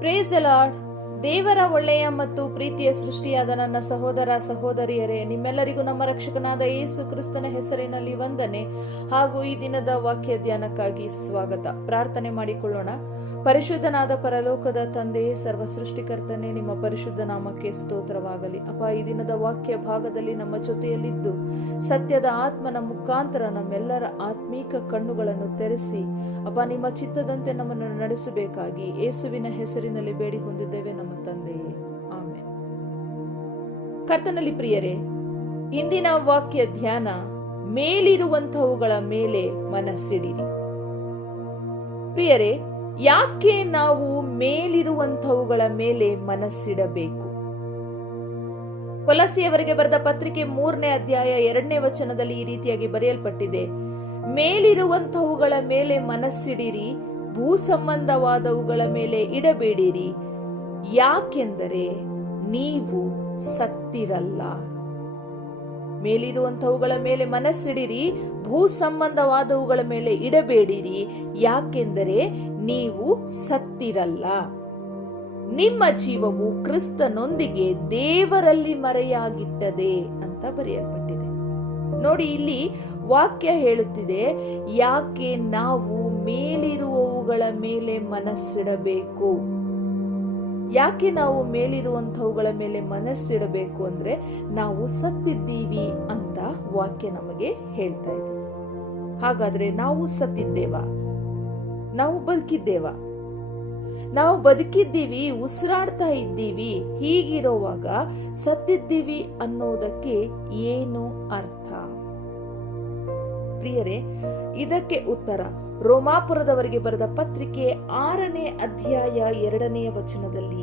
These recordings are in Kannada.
Praise the Lord. ದೇವರ ಒಳ್ಳೆಯ ಮತ್ತು ಪ್ರೀತಿಯ ಸೃಷ್ಟಿಯಾದ ನನ್ನ ಸಹೋದರ ಸಹೋದರಿಯರೇ, ನಿಮ್ಮೆಲ್ಲರಿಗೂ ನಮ್ಮ ರಕ್ಷಕನಾದ ಯೇಸು ಕ್ರಿಸ್ತನ ಹೆಸರಿನಲ್ಲಿ ವಂದನೆ ಹಾಗೂ ಈ ದಿನದ ವಾಕ್ಯ ಧ್ಯಾನಕ್ಕಾಗಿ ಸ್ವಾಗತ. ಪ್ರಾರ್ಥನೆ ಮಾಡಿಕೊಳ್ಳೋಣ. ಪರಿಶುದ್ಧನಾದ ಪರಲೋಕದ ತಂದೆಯೇ ಸರ್ವ ಸೃಷ್ಟಿಕರ್ತನೇ ನಿಮ್ಮ ಪರಿಶುದ್ಧ ನಾಮಕ್ಕೆ ಸ್ತೋತ್ರವಾಗಲಿ. ಅಪ್ಪ, ಈ ದಿನದ ವಾಕ್ಯ ಭಾಗದಲ್ಲಿ ನಮ್ಮ ಜೊತೆಯಲ್ಲಿದ್ದು ಸತ್ಯದ ಆತ್ಮನ ಮುಖಾಂತರ ನಮ್ಮೆಲ್ಲರ ಆತ್ಮೀಕ ಕಣ್ಣುಗಳನ್ನು ತೆರೆಸಿ, ಅಪ್ಪ, ನಿಮ್ಮ ಚಿತ್ತದಂತೆ ನಮ್ಮನ್ನು ನಡೆಸಬೇಕಾಗಿ ಯೇಸುವಿನ ಹೆಸರಿನಲ್ಲಿ ಬೇಡಿ ಹೊಂದಿದ್ದೇವೆ ನಮ್ಮ ಕರ್ತನಲ್ಲಿ ಪ್ರಿಯರೇ, ಇಂದಿನ ವಾಕ್ಯ ಧ್ಯಾನ ಮೇಲಿರುವಂಥವುಗಳ ಮೇಲೆ ಮನಸ್ಸಿಡಿರಿ. ಪ್ರಿಯರೇ, ಯಾಕೆ ನಾವು ಮೇಲಿರುವಂಥವುಗಳ ಮೇಲೆ ಮನಸ್ಸಿಡಬೇಕು? ಕೊಲಸಿಯವರಿಗೆ ಬರೆದ ಪತ್ರಿಕೆ ಮೂರನೇ ಅಧ್ಯಾಯ ಎರಡನೇ ವಚನದಲ್ಲಿ ಈ ರೀತಿಯಾಗಿ ಬರೆಯಲ್ಪಟ್ಟಿದೆ, ಮೇಲಿರುವಂಥವುಗಳ ಮೇಲೆ ಮನಸ್ಸಿಡಿರಿ ಭೂ ಸಂಬಂಧವಾದವುಗಳ ಮೇಲೆ ಇಡಬೇಡಿರಿ. ಯಾಕೆಂದರೆ, ನೀವು ಸತ್ತಿರಲ್ಲ. ಮೇಲಿರುವಂಥವುಗಳ ಮೇಲೆ ಮನಸ್ಸಿಡಿರಿ, ಭೂ ಸಂಬಂಧವಾದವುಗಳ ಮೇಲೆ ಇಡಬೇಡಿರಿ. ಯಾಕೆಂದರೆ ನೀವು ಸತ್ತಿರಲ್ಲ. ನಿಮ್ಮ ಜೀವವು ಕ್ರಿಸ್ತನೊಂದಿಗೆ ದೇವರಲ್ಲಿ ಮರೆಯಾಗಿಟ್ಟದೆ ಅಂತ ಬರೆಯಲ್ಪಟ್ಟಿದೆ. ನೋಡಿ, ಇಲ್ಲಿ ವಾಕ್ಯ ಹೇಳುತ್ತಿದೆ, ಯಾಕೆ ನಾವು ಮೇಲಿರುವವುಗಳ ಮೇಲೆ ಮನಸ್ಸಿಡಬೇಕು? ಯಾಕೆ ನಾವು ಮೇಲಿರುವಂಥವುಗಳ ಮೇಲೆ ಮನಸ್ಸಿಡಬೇಕು ಅಂದರೆ ನಾವು ಸತ್ತಿದ್ದೀವಿ ಅಂತ ವಾಕ್ಯ ನಮಗೆ ಹೇಳ್ತಾ ಇದೆ. ಹಾಗಾದರೆ ನಾವು ಸತ್ತಿದ್ದೇವಾ? ನಾವು ಬದುಕಿದ್ದೇವಾ? ನಾವು ಬದುಕಿದ್ದೀವಿ, ಉಸಿರಾಡ್ತಾ ಇದ್ದೀವಿ, ಹೀಗಿರುವಾಗ ಸತ್ತಿದ್ದೀವಿ ಅನ್ನೋದಕ್ಕೆ ಏನು ಅರ್ಥ? ಪ್ರಿಯರೇ, ಇದಕ್ಕೆ ಉತ್ತರ. ರೋಮಾಪುರದವರಿಗೆ ಬರೆದ ಪತ್ರಿಕೆ ಆರನೇ ಅಧ್ಯಾಯ ಎರಡನೆಯ ವಚನದಲ್ಲಿ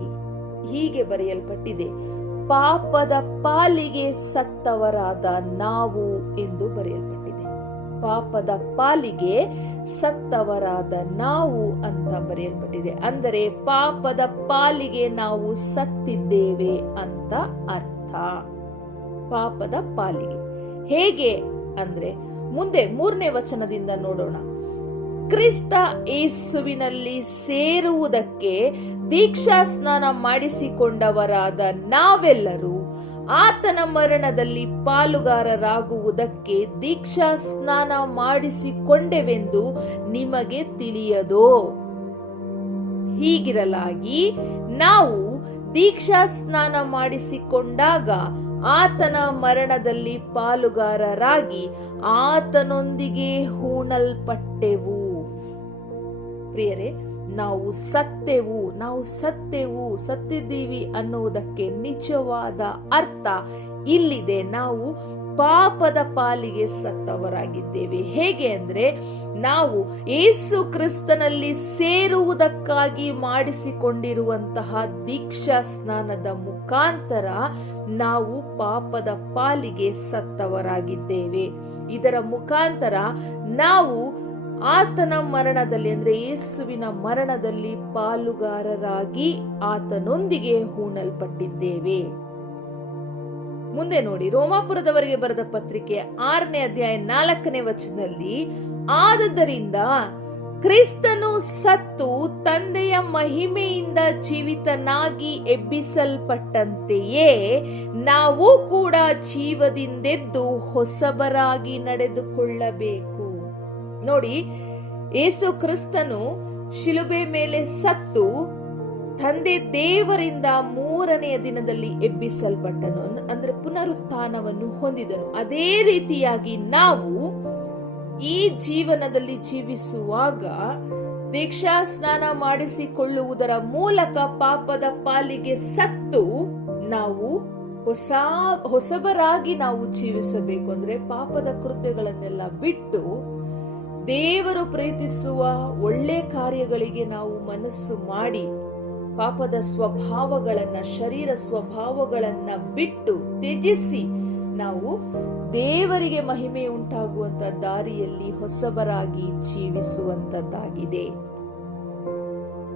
ಹೀಗೆ ಬರೆಯಲ್ಪಟ್ಟಿದೆ, ಪಾಪದ ಪಾಲಿಗೆ ಸತ್ತವರಾದ ನಾವು ಎಂದು ಬರೆಯಲ್ಪಟ್ಟಿದೆ. ಪಾಪದ ಪಾಲಿಗೆ ಸತ್ತವರಾದ ನಾವು ಅಂತ ಬರೆಯಲ್ಪಟ್ಟಿದೆ. ಅಂದರೆ, ಪಾಪದ ಪಾಲಿಗೆ ನಾವು ಸತ್ತಿದ್ದೇವೆ ಅಂತ ಅರ್ಥ. ಪಾಪದ ಪಾಲಿಗೆ. ಹೇಗೆ? ಅಂದ್ರೆ ಮುಂದೆ ಮೂರನೇ ವಚನದಿಂದ ನೋಡೋಣ. ಕ್ರಿಸ್ತ ಏಸುವಿನಲ್ಲಿ ಸೇರುವುದಕ್ಕೆ ದೀಕ್ಷಾ ಸ್ನಾನ ಮಾಡಿಸಿಕೊಂಡವರಾದ ನಾವೆಲ್ಲರೂ ಆತನ ಮರಣದಲ್ಲಿ ಪಾಲುಗಾರರಾಗುವುದಕ್ಕೆ ದೀಕ್ಷಾ ಸ್ನಾನ ಮಾಡಿಸಿಕೊಂಡೆವೆಂದು ನಿಮಗೆ ತಿಳಿಯದೋ? ಹೀಗಿರಲಾಗಿ ನಾವು ದೀಕ್ಷಾ ಸ್ನಾನ ಮಾಡಿಸಿಕೊಂಡಾಗ ಆತನ ಮರಣದಲ್ಲಿ ಪಾಲುಗಾರರಾಗಿ ಆತನೊಂದಿಗೆ ಹೂಣಲ್ಪಟ್ಟೆವು. ಪ್ರಿಯರೇ, ನಾವು ಸತ್ತೆವು ನಾವು ಸತ್ತೆವು, ಸತ್ತಿದ್ದೀವಿ ಅನ್ನುವುದಕ್ಕೆ ನಿಜವಾದ ಅರ್ಥ ಇಲ್ಲಿದೆ. ನಾವು ಪಾಪದ ಪಾಲಿಗೆ ಸತ್ತವರಾಗಿದ್ದೇವೆ. ಹೇಗೆ ಅಂದ್ರೆ, ನಾವು ಏಸು ಕ್ರಿಸ್ತನಲ್ಲಿ ಸೇರುವುದಕ್ಕಾಗಿ ಮಾಡಿಸಿಕೊಂಡಿರುವಂತಹ ದೀಕ್ಷಾ ಸ್ನಾನದ ಮುಖಾಂತರ ನಾವು ಪಾಪದ ಪಾಲಿಗೆ ಸತ್ತವರಾಗಿದ್ದೇವೆ. ಇದರ ಮುಖಾಂತರ ನಾವು ಆತನ ಮರಣದಲ್ಲಿ ಅಂದ್ರೆ ಯೇಸುವಿನ ಮರಣದಲ್ಲಿ ಪಾಲುಗಾರರಾಗಿ ಆತನೊಂದಿಗೆ ಹೂಣಲ್ಪಟ್ಟಿದ್ದೇವೆ. ಮುಂದೆ ನೋಡಿ, ರೋಮಾಪುರದವರಿಗೆ ಬರೆದ ಪತ್ರಿಕೆ ಆರನೇ ಅಧ್ಯಾಯ ನಾಲ್ಕನೇ ವಚನದಲ್ಲಿ, ಆದದರಿಂದ ಕ್ರಿಸ್ತನು ಸತ್ತು ತಂದೆಯ ಮಹಿಮೆಯಿಂದ ಜೀವಿತನಾಗಿ ಎಬ್ಬಿಸಲ್ಪಟ್ಟಂತೆಯೇ ನಾವು ಕೂಡ ಜೀವದಿಂದೆದ್ದು ಹೊಸಬರಾಗಿ ನಡೆದುಕೊಳ್ಳಬೇಕು. ನೋಡಿ, ಏಸು ಕ್ರಿಸ್ತನು ಶಿಲುಬೆ ಮೇಲೆ ಸತ್ತು ತಂದೆ ದೇವರಿಂದ ಮೂರನೆಯ ದಿನದಲ್ಲಿ ಎಬ್ಬಿಸಲ್ಪಟ್ಟನು. ಅಂದ್ರೆ ಪುನರುತ್ಥಾನವನ್ನು ಹೊಂದಿದನು. ಅದೇ ರೀತಿಯಾಗಿ ನಾವು ಈ ಜೀವನದಲ್ಲಿ ಜೀವಿಸುವಾಗ ದೀಕ್ಷಾ ಸ್ನಾನ ಮಾಡಿಸಿಕೊಳ್ಳುವುದರ ಮೂಲಕ ಪಾಪದ ಪಾಲಿಗೆ ಸತ್ತು ನಾವು ಹೊಸ, ಹೊಸಬರಾಗಿ ನಾವು ಜೀವಿಸಬೇಕು. ಅಂದ್ರೆ ಪಾಪದ ಕೃತ್ಯಗಳನ್ನೆಲ್ಲ ಬಿಟ್ಟು ದೇವರು ಪ್ರೀತಿಸುವ ಒಳ್ಳೆ ಕಾರ್ಯಗಳಿಗೆ ನಾವು ಮನಸ್ಸು ಮಾಡಿ ಪಾಪದ ಸ್ವಭಾವಗಳನ್ನ, ಶರೀರ ಸ್ವಭಾವಗಳನ್ನ ಬಿಟ್ಟು ತ್ಯಜಿಸಿ ನಾವು ದೇವರಿಗೆ ಮಹಿಮೆ ಉಂಟಾಗುವಂತ ದಾರಿಯಲ್ಲಿ ಹೊಸಬರಾಗಿ ಜೀವಿಸುವಂತದ್ದಾಗಿದೆ.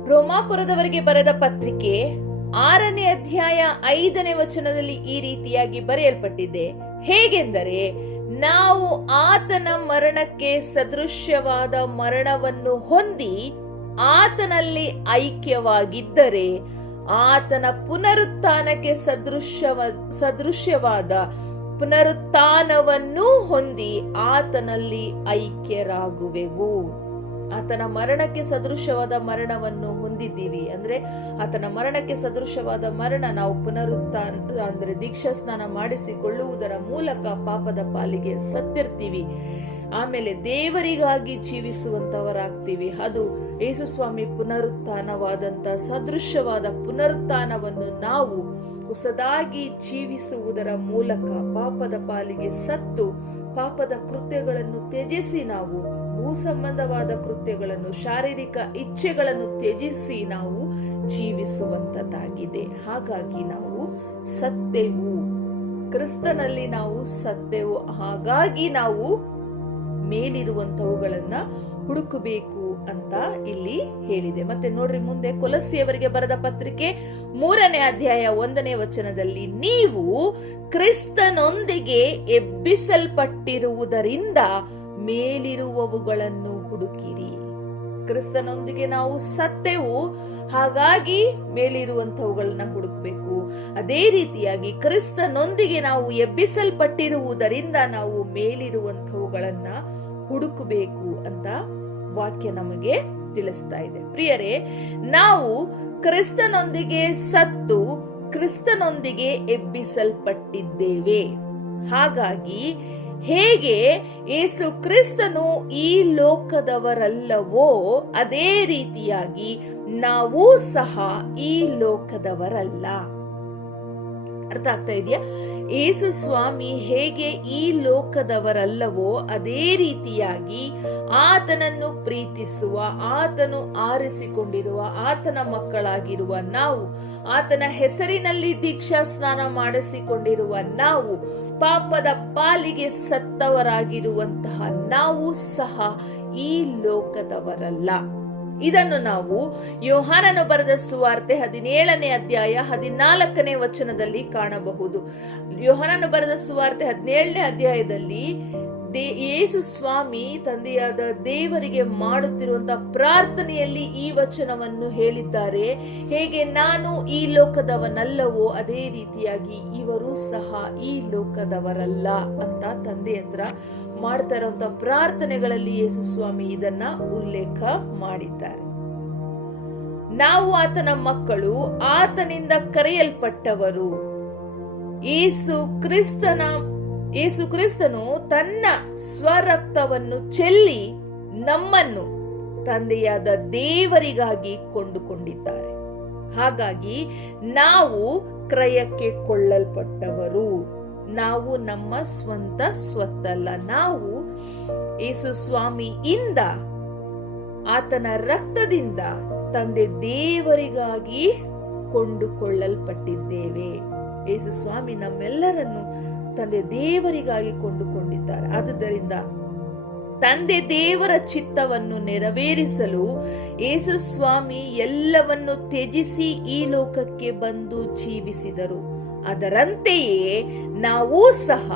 ರೋಮಾಪುರದವರಿಗೆ ಬರೆದ ಪತ್ರಿಕೆ ಆರನೇ ಅಧ್ಯಾಯ ಐದನೇ ವಚನದಲ್ಲಿ ಈ ರೀತಿಯಾಗಿ ಬರೆಯಲ್ಪಟ್ಟಿದೆ. ಹೇಗೆಂದರೆ, ನಾವು ಆತನ ಮರಣಕ್ಕೆ ಸದೃಶ್ಯವಾದ ಮರಣವನ್ನು ಹೊಂದಿ ಆತನಲ್ಲಿ ಐಕ್ಯವಾಗಿದ್ದರೆ ಆತನ ಪುನರುತ್ಥಾನಕ್ಕೆ ಸದೃಶ್ಯವ, ಸದೃಶ್ಯವಾದ ಪುನರುತ್ಥಾನವನ್ನೂ ಹೊಂದಿ ಆತನಲ್ಲಿ ಐಕ್ಯರಾಗುವೆವು. ಆತನ ಮರಣಕ್ಕೆ ಸದೃಶ್ಯವಾದ ಮರಣವನ್ನು ಹೊಂದಿದ್ದೀವಿ. ಅಂದ್ರೆ ಆತನ ಮರಣಕ್ಕೆ ಸದೃಶ್ಯವಾದ ಮರಣ ನಾವು ಪುನರುತ್ಥಾನ, ಅಂದ್ರೆ ದೀಕ್ಷಾ ಸ್ನಾನ ಮಾಡಿಸಿಕೊಳ್ಳುವುದರ ಮೂಲಕ ಪಾಪದ ಪಾಲಿಗೆ ಸತ್ತಿರ್ತೀವಿ. ಆಮೇಲೆ ದೇವರಿಗಾಗಿ ಜೀವಿಸುವಂತವರಾಗ್ತೀವಿ. ಅದು ಯೇಸುಸ್ವಾಮಿ ಪುನರುತ್ಥಾನವಾದಂಥ ಸದೃಶ್ಯವಾದ ಪುನರುತ್ಥಾನವನ್ನು ನಾವು ಹೊಸದಾಗಿ ಜೀವಿಸುವುದರ ಮೂಲಕ ಪಾಪದ ಪಾಲಿಗೆ ಸತ್ತು ಪಾಪದ ಕೃತ್ಯಗಳನ್ನು ತ್ಯಜಿಸಿ ನಾವು ಭೂ ಸಂಬಂಧವಾದ ಕೃತ್ಯಗಳನ್ನು, ಶಾರೀರಿಕ ಇಚ್ಛೆಗಳನ್ನು ತ್ಯಜಿಸಿ ನಾವು ಜೀವಿಸುವಂಥದ್ದಾಗಿದೆ. ಹಾಗಾಗಿ ನಾವು ಸತ್ತೆವು, ಕ್ರಿಸ್ತನಲ್ಲಿ ನಾವು ಸತ್ತೆವು, ಹಾಗಾಗಿ ನಾವು ಮೇಲಿರುವಂತವುಗಳನ್ನ ಹುಡುಕಬೇಕು ಅಂತ ಇಲ್ಲಿ ಹೇಳಿದೆ. ಮತ್ತೆ ನೋಡ್ರಿ ಮುಂದೆ ಕೊಲಸಿಯವರಿಗೆ ಬರೆದ ಪತ್ರಿಕೆ ಮೂರನೇ ಅಧ್ಯಾಯ ಒಂದನೇ ವಚನದಲ್ಲಿ, ನೀವು ಕ್ರಿಸ್ತನೊಂದಿಗೆ ಎಬ್ಬಿಸಲ್ಪಟ್ಟಿರುವುದರಿಂದ ಮೇಲಿರುವವುಗಳನ್ನು ಹುಡುಕಿರಿ. ಕ್ರಿಸ್ತನೊಂದಿಗೆ ನಾವು ಸತ್ತೆವು, ಹಾಗಾಗಿ ಮೇಲಿರುವಂತವುಗಳನ್ನ ಹುಡುಕಬೇಕು. ಅದೇ ರೀತಿಯಾಗಿ ಕ್ರಿಸ್ತನೊಂದಿಗೆ ನಾವು ಎಬ್ಬಿಸಲ್ಪಟ್ಟಿರುವುದರಿಂದ ನಾವು ಮೇಲಿರುವಂತವುಗಳನ್ನ ಹುಡುಕಬೇಕು ಅಂತ ವಾಕ್ಯ ನಮಗೆ ತಿಳಿಸ್ತಾ ಇದೆ. ಪ್ರಿಯರೇ, ನಾವು ಕ್ರಿಸ್ತನೊಂದಿಗೆ ಸತ್ತು ಕ್ರಿಸ್ತನೊಂದಿಗೆ ಎಬ್ಬಿಸಲ್ಪಟ್ಟಿದ್ದೇವೆ. ಹಾಗಾಗಿ ಹೇಗೆ ಏಸು ಕ್ರಿಸ್ತನು ಈ ಲೋಕದವರಲ್ಲವೋ ಅದೇ ರೀತಿಯಾಗಿ ನಾವು ಸಹ ಈ ಲೋಕದವರಲ್ಲ. ಅರ್ಥ ಆಗ್ತಾ ಇದೆಯಾ? ಯೇಸು ಸ್ವಾಮಿ ಹೇಗೆ ಈ ಲೋಕದವರಲ್ಲವೋ ಅದೇ ರೀತಿಯಾಗಿ ಆತನನ್ನು ಪ್ರೀತಿಸುವ, ಆತನು ಆರಿಸಿಕೊಂಡಿರುವ, ಆತನ ಮಕ್ಕಳಾಗಿರುವ ನಾವು, ಆತನ ಹೆಸರಿನಲ್ಲಿ ದೀಕ್ಷಾ ಸ್ನಾನ ಮಾಡಿಸಿಕೊಂಡಿರುವ ನಾವು, ಪಾಪದ ಪಾಲಿಗೆ ಸತ್ತವರಾಗಿರುವಂತಹ ನಾವು ಸಹ ಈ ಲೋಕದವರಲ್ಲ. ಇದನ್ನು ನಾವು ಯೋಹಾನನು ಬರೆದ ಸುವಾರ್ತೆ ಹದಿನೇಳನೇ ಅಧ್ಯಾಯ ಹದಿನಾಲ್ಕನೇ ವಚನದಲ್ಲಿ ಕಾಣಬಹುದು. ಯೋಹಾನನು ಬರೆದ ಸುವಾರ್ತೆ ಹದಿನೇಳನೇ ಅಧ್ಯಾಯದಲ್ಲಿ ದೇ- ಯೇಸು ಸ್ವಾಮಿ ತಂದೆಯಾದ ದೇವರಿಗೆ ಮಾಡುತ್ತಿರುವಂತಹ ಪ್ರಾರ್ಥನೆಯಲ್ಲಿ ಈ ವಚನವನ್ನು ಹೇಳಿದ್ದಾರೆ. ಹೇಗೆ ನಾನು ಈ ಲೋಕದವನಲ್ಲವೋ ಅದೇ ರೀತಿಯಾಗಿ ಇವರು ಸಹ ಈ ಲೋಕದವರಲ್ಲ ಅಂತ ತಂದೆ ಹತ್ರ ಮಾಡ್ತಾ ಇರುವಂತ ಪ್ರಾರ್ಥನೆಗಳಲ್ಲಿ ಯೇಸು ಸ್ವಾಮಿ ಇದನ್ನ ಉಲ್ಲೇಖ ಮಾಡಿದ್ದಾರೆ. ನಾವು ಆತನ ಮಕ್ಕಳು, ಆತನಿಂದ ಕರೆಯಲ್ಪಟ್ಟವರು. ಯೇಸು ಕ್ರಿಸ್ತನ, ಯೇಸು ಕ್ರಿಸ್ತನು ತನ್ನ ಸ್ವರಕ್ತವನ್ನು ಚೆಲ್ಲಿ ನಮ್ಮನ್ನು ತಂದೆಯಾದ ದೇವರಿಗಾಗಿ ಕೊಂಡುಕೊಂಡಿದ್ದಾರೆ. ಹಾಗಾಗಿ ನಾವು ಕ್ರಯಕ್ಕೆ ಕೊಳ್ಳಲ್ಪಟ್ಟವರು. ನಾವು ನಮ್ಮ ಸ್ವಂತ ಸ್ವತ್ತಲ್ಲ. ನಾವು ಯೇಸು ಸ್ವಾಮಿಯಿಂದ ಆತನ ರಕ್ತದಿಂದ ತಂದೆ ದೇವರಿಗಾಗಿ ಕೊಂಡುಕೊಳ್ಳಲ್ಪಟ್ಟಿದ್ದೇವೆ. ಯೇಸು ಸ್ವಾಮಿ ನಮ್ಮೆಲ್ಲರನ್ನು ತಂದೆ ದೇವರಿಗಾಗಿ ಕೊಂಡುಕೊಂಡಿದ್ದಾರೆ. ಆದುದರಿಂದ ತಂದೆ ದೇವರ ಚಿತ್ತವನ್ನು ನೆರವೇರಿಸಲು ಯೇಸು ಸ್ವಾಮಿ ಎಲ್ಲವನ್ನು ತ್ಯಜಿಸಿ ಈ ಲೋಕಕ್ಕೆ ಬಂದು ಜೀವಿಸಿದರು. ಅದರಂತೆಯೇ ನಾವು ಸಹ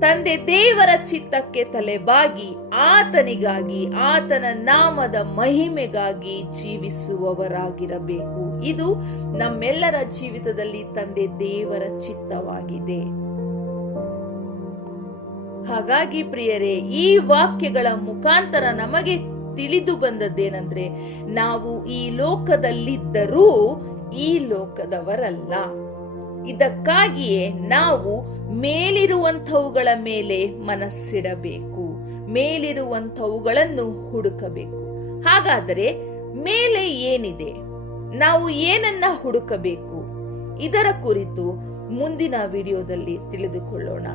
ತಂದೆ ದೇವರ ಚಿತ್ತಕ್ಕೆ ತಲೆಬಾಗಿ ಆತನಿಗಾಗಿ, ಆತನ ನಾಮದ ಮಹಿಮೆಗಾಗಿ ಜೀವಿಸುವವರಾಗಿರಬೇಕು. ಇದು ನಮ್ಮೆಲ್ಲರ ಜೀವಿತದಲ್ಲಿ ತಂದೆ ದೇವರ ಚಿತ್ತವಾಗಿದೆ. ಹಾಗಾಗಿ ಪ್ರಿಯರೇ, ಈ ವಾಕ್ಯಗಳ ಮುಖಾಂತರ ನಮಗೆ ತಿಳಿದು ಬಂದದ್ದೇನೆಂದ್ರೆ, ನಾವು ಈ ಲೋಕದಲ್ಲಿದ್ದರೂ ಈ ಲೋಕದವರಲ್ಲ. ಇದಕ್ಕಾಗಿಯೇ ನಾವು ಮೇಲಿರುವಂಥವುಗಳ ಮೇಲೆ ಮನಸ್ಸಿಡಬೇಕು, ಮೇಲಿರುವಂಥವುಗಳನ್ನು ಹುಡುಕಬೇಕು. ಹಾಗಾದರೆ ಮೇಲೆ ಏನಿದೆ? ನಾವು ಏನನ್ನ ಹುಡುಕಬೇಕು? ಇದರ ಕುರಿತು ಮುಂದಿನ ವಿಡಿಯೋದಲ್ಲಿ ತಿಳಿದುಕೊಳ್ಳೋಣ.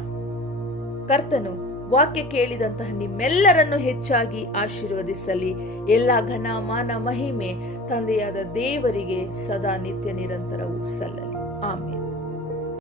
ಕರ್ತನು ವಾಕ್ಯ ಕೇಳಿದಂತಹ ನಿಮ್ಮೆಲ್ಲರನ್ನು ಹೆಚ್ಚಾಗಿ ಆಶೀರ್ವದಿಸಲಿ. ಎಲ್ಲ ಘನ, ಮಾನ, ಮಹಿಮೆ ತಂದೆಯಾದ ದೇವರಿಗೆ ಸದಾ ನಿತ್ಯ ನಿರಂತರವೂ ಸಲ್ಲಲಿ. ಆಮೇಲೆ